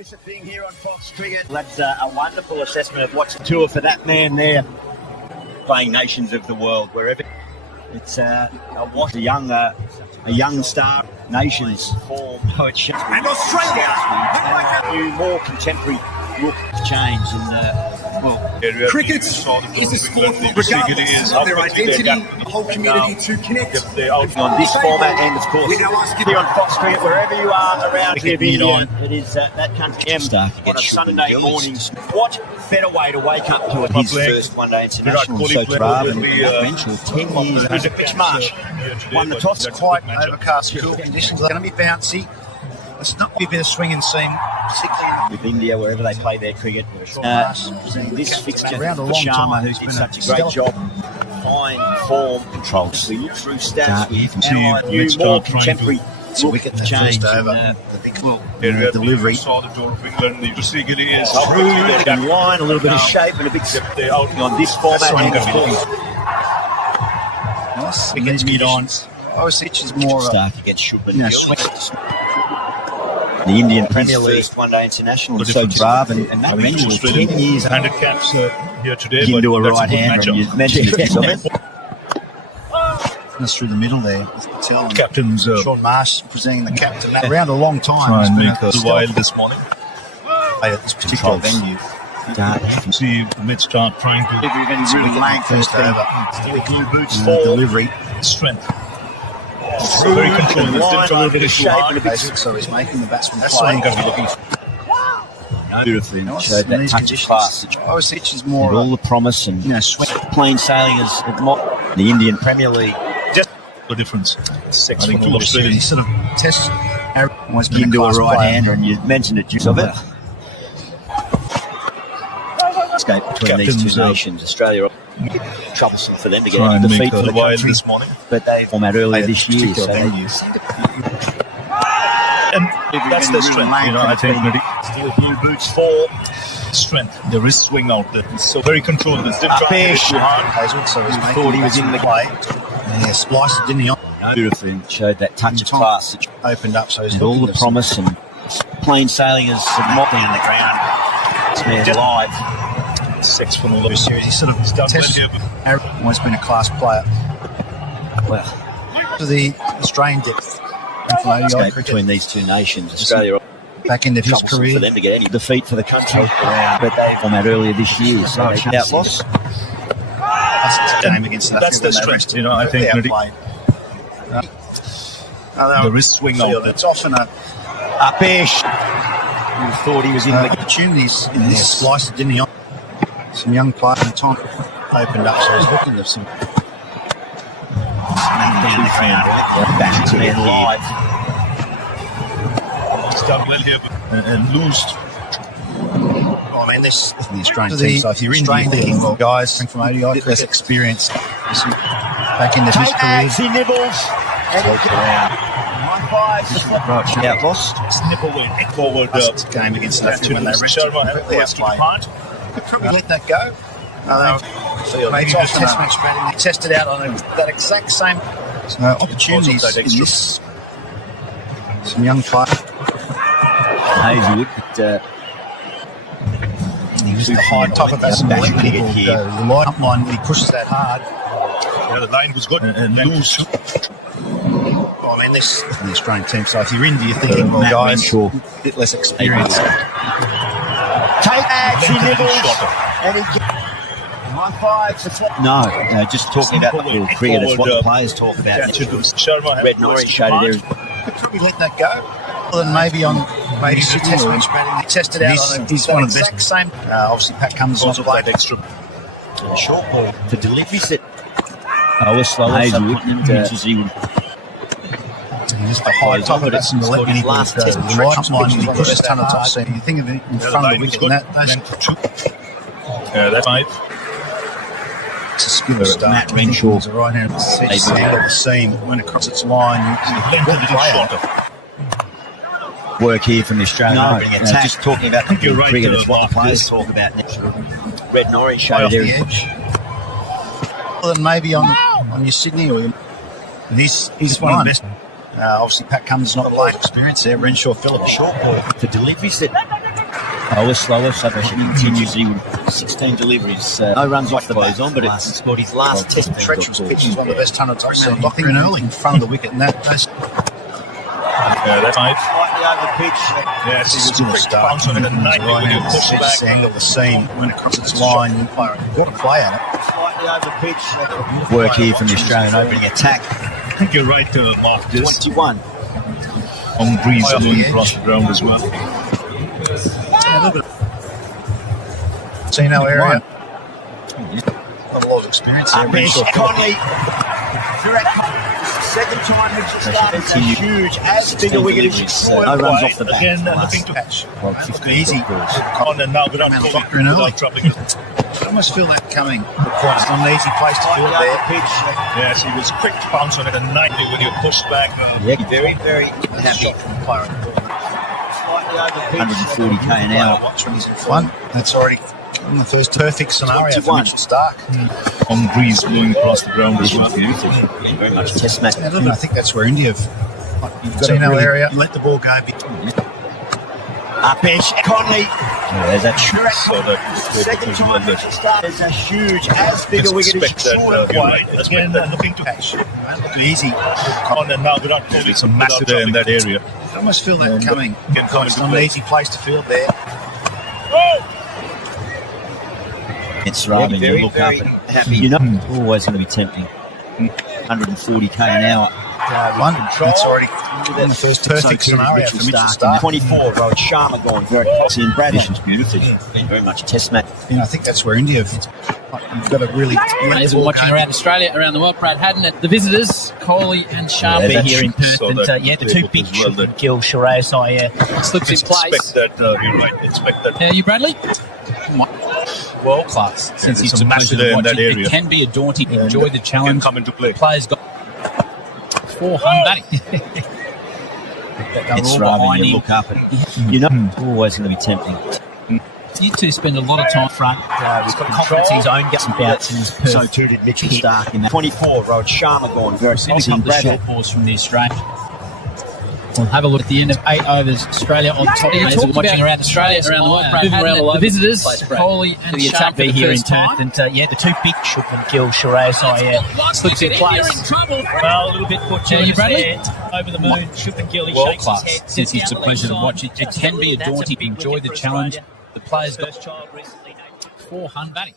miss a thing here on Fox Cricket. That's a wonderful assessment of what's a tour for that man there, playing nations of the world wherever. It's a young star nations form. And Australia, new, more contemporary look of change cricket is a sport regardless of their identity, the whole community to connect. On this format and of course here on Fox Cricket, wherever you are around here, it is that country on a Sunday morning. What better way to wake up to it? His first one-day international, so Virat and 10 years Mitch Marsh won the toss. Quite overcast, cool conditions. They're going to be bouncy. It's not a bit of swing and seam, particularly with India, wherever they play their cricket. This fixture for Sharma, who's done such a great job. Fine form control. So you through stats, you can see new, more contemporary wicket to change. The big delivery. In line, a little bit of shape and a big on this format. And of course, nice against mid-on. Osich is more Stark against Shubman. The Indian Premier League one-day international, so Virat and that mentioned 10 years 100 caps here today. Into a right hand. You mentioned it. That's through the middle there. Captain's Sean Marsh presenting the captain around a long time. Try and make a while this morning. At this particular venue. See Mitch start trying to first over. Still a few boots forward. Delivery. Strength. Very controlled. A little bit of shape and a bit so he's making the batsman That's what I'm going to be looking for. Beautifully showed that touch of class. Osich is more all the promise and plain sailing as the Indian Premier League. The difference. I think he sort of tests into a right hander, and you mentioned it, use of it. Escape between these two nations, Australia. Troublesome for them to get any defeat for the country this morning, but they formed earlier this year. So and that's the strength, I think. Still a few boots for strength. There is swing out there. It's so very controlled. It's too hard. So he thought he was in the play. Yeah, spliced it, didn't he? Beautifully showed that touch of class. Opened up, so he's all the promise and plain sailing as mopping in the ground. It's man live. 6 from all the series. He sort of tested. Always been a class player. Well, to the Australian depth between these two nations, Australia back into his career for them to get any defeat for the country, but they formed that earlier this year. So out loss. Game against that's the strength, I think. There is swing out there. It's often a Upish. You thought he was in the opportunities in this slice, didn't he? Some young players in time opened up, so he's looking to some down the ground. Batsman live. He's done well here and loosed. I mean, this is the Australian team, so if you're thinking, well, guys from ODI, less experience, back into his career. He nibbles and he's around. Right, out lost. Nibble went forward. Game against that when they Sharma had first apart. Could probably let that go. Maybe just test match strategy. Test it out on that exact same opportunities in this. Some young players. Hazelwood, he's the high top of batsman. The line up line when he pushes that hard. Yeah, the line was good and loose. I mean, this is the Australian team. So if you're India, you're thinking, well, guys, a bit less experience. He nibbles and he No, just talking about the cricket. It's what the players talk about. Red and orange showed it there. Could probably let that go. Well, then maybe on test match strategy, test it out on he's one of the best. Same. Obviously, Pat Cummins also played extra. Short ball for deliveries that was slow. Hazelwood just the high top of it and the last test the right line he pushes a ton of top seam. You think of it in front of the wicket and that's right. It's a skill start. Matt Renshaw is a right hand the seam went across its line. Work here from the Australian opening attack. Just talking about the cricket, it's what the players talk about. Red and orange showed there. Well, then maybe on your Sydney or he's one of the best. Obviously, Pat Cummins not a lot of experience there. Renshaw fell at the short ball for deliveries that slower, so he continues. 16 deliveries, no runs off the bat on, but it's scored his last test. Treacherous pitch is one of the best 100 times. So locking in early in front of the wicket, and that's right. Slightly over the pitch. Yes, he was quick bounce on it at 90 when you push back. the angle of the seam went across its line. You've got to play at it. Slightly over the pitch. Work here from the Australian opening attack. I think you're right to mark this. 21. On breeze moving across the ground as well. A little bit. Tino area. Not a lot of experience there. Kohli. Virat. Second time he's just started. It's huge, as big a wicket as you saw. No runs off the bat. Again, looking to Catch. Well, 15 Easy. on and now without Gavaskar early. without troubling it. I almost feel that coming. It's not an easy place to field there. pitch. Yes, he was quick bounce on it at 90 when you pushed back. Yeah, very, very happy. Shot from the player. Slightly over the pitch. 140k an hour. One. That's already in the first perfect scenario for 21. Mitchell Stark. On breeze blowing across the ground as well. Beautiful. Very much test match. And I think that's where India have You've got to Tino really area. Let the ball go. Up pitch. Kohli. there's that shot. So that Second time he's started. It's a huge, as big a wicket as you expect that. saw. You're right. Again, looking to Catch. Easy. on and now without Kohli. Some massive there in that area. I almost feel that coming. Can come It's into not an play. easy place to field there. It's rather you look up and happy. You know, always going to be tempting. 140k an hour. One. That's already in the first perfect scenario for Mitchell Stark. 24. Rohit Sharma going very close. And Bradley was beautiful. Been very much a test match. You know, I think that's where India have. You've got to really. Players are watching around Australia, around the world. Brad Haddon at the visitors, Kohli and Sharma Yeah, here in Perth. so And that the two big as well, that- kill Sharayas slips in place. Expect that. You're right. Expect that. You, Bradley? World class. Since there's he's some massive to there in watch that it, area. it can be a daunting. Enjoy the Can challenge. come into play. Players got 400. It's rather you look up and you know, always going to be tempting. You two spend a lot of time front. He's got confidence in his own guts and bouts in his Perth. So too did Mitchell Stark in that. 24. Rohit Sharma going very Seen a close. And couple of Bradley. short balls from the Australians. We'll have a look at the end of 8 overs. Australia on top. Players are watching around Australia, around the world. Moving around the visitors, Kohli and the attack here in Perth. And the two big shook and kill Sharayas slips in place. Well, a little bit fortuitous Bradley? there. Over the moon, shook and gill. He World shakes class. his head. Since it's a Down pleasure to leg watch side. it, it can be a That's daunting. big Enjoy wicket the for challenge. Australia. The players got First child recently named. 400.